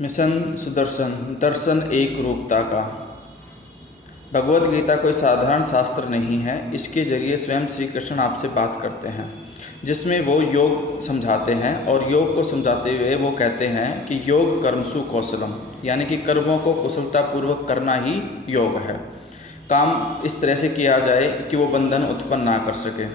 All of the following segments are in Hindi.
मिशन सुदर्शन दर्शन एक रूपता का। भगवत गीता कोई साधारण शास्त्र नहीं है। इसके जरिए स्वयं श्री कृष्ण आपसे बात करते हैं, जिसमें वो योग समझाते हैं। और योग को समझाते हुए वो कहते हैं कि योग कर्मसु कौशलम, यानी कि कर्मों को कुशलतापूर्वक करना ही योग है। काम इस तरह से किया जाए कि वो बंधन उत्पन्न ना कर सके।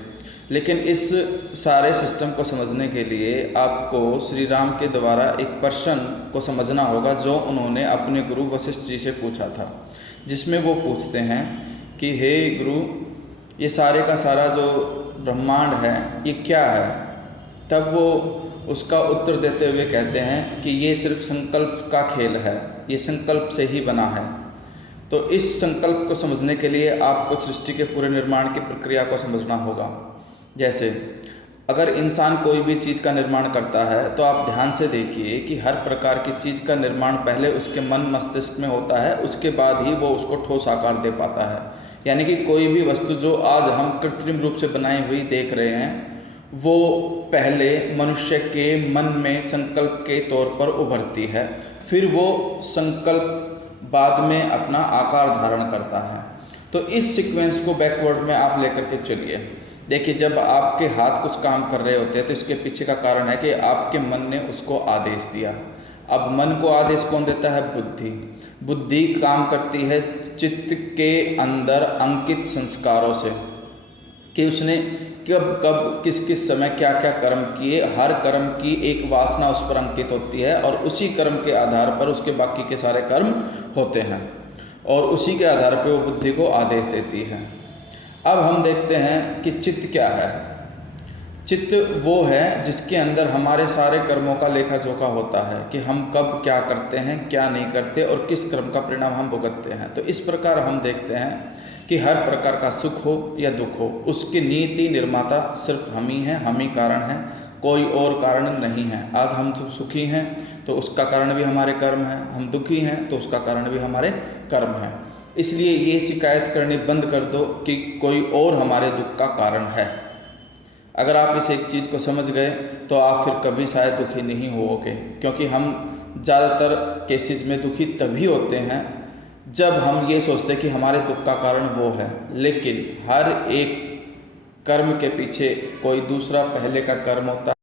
लेकिन इस सारे सिस्टम को समझने के लिए आपको श्री राम के द्वारा एक प्रश्न को समझना होगा, जो उन्होंने अपने गुरु वशिष्ठ जी से पूछा था, जिसमें वो पूछते हैं कि हे गुरु, ये सारे का सारा जो ब्रह्मांड है ये क्या है। तब वो उसका उत्तर देते हुए कहते हैं कि ये सिर्फ संकल्प का खेल है, ये संकल्प से ही बना है। तो इस संकल्प को समझने के लिए आपको सृष्टि के पूरे निर्माण की प्रक्रिया को समझना होगा। जैसे अगर इंसान कोई भी चीज़ का निर्माण करता है तो आप ध्यान से देखिए कि हर प्रकार की चीज़ का निर्माण पहले उसके मन मस्तिष्क में होता है, उसके बाद ही वो उसको ठोस आकार दे पाता है। यानी कि कोई भी वस्तु जो आज हम कृत्रिम रूप से बनाई हुई देख रहे हैं, वो पहले मनुष्य के मन में संकल्प के तौर पर उभरती है, फिर वो संकल्प बाद में अपना आकार धारण करता है। तो इस सीक्वेंस को बैकवर्ड में आप लेकर के चलिए। देखिए, जब आपके हाथ कुछ काम कर रहे होते हैं तो इसके पीछे का कारण है कि आपके मन ने उसको आदेश दिया। अब मन को आदेश कौन देता है? बुद्धि। बुद्धि काम करती है चित्त के अंदर अंकित संस्कारों से, कि उसने कब कब किस किस समय क्या क्या कर्म किए। हर कर्म की एक वासना उस पर अंकित होती है और उसी कर्म के आधार पर उसके बाकी के सारे कर्म होते हैं, और उसी के आधार पर वो बुद्धि को आदेश देती है। अब हम देखते हैं कि चित्त क्या है। चित्त वो है जिसके अंदर हमारे सारे कर्मों का लेखा जोखा होता है, कि हम कब क्या करते हैं, क्या नहीं करते, और किस कर्म का परिणाम हम भुगतते हैं। तो इस प्रकार हम देखते हैं कि हर प्रकार का सुख हो या दुख हो, उसकी नीति निर्माता सिर्फ हम ही हैं, हम ही कारण हैं, कोई और कारण नहीं है। आज हम सुखी हैं तो उसका कारण भी हमारे कर्म हैं, हम दुखी हैं तो उसका कारण भी हमारे कर्म हैं। इसलिए ये शिकायत करनी बंद कर दो कि कोई और हमारे दुख का कारण है। अगर आप इस एक चीज़ को समझ गए तो आप फिर कभी शायद दुखी नहीं होगे, क्योंकि हम ज़्यादातर केसेस में दुखी तभी होते हैं जब हम ये सोचते हैं कि हमारे दुख का कारण वो है। लेकिन हर एक कर्म के पीछे कोई दूसरा पहले का कर्म होता है।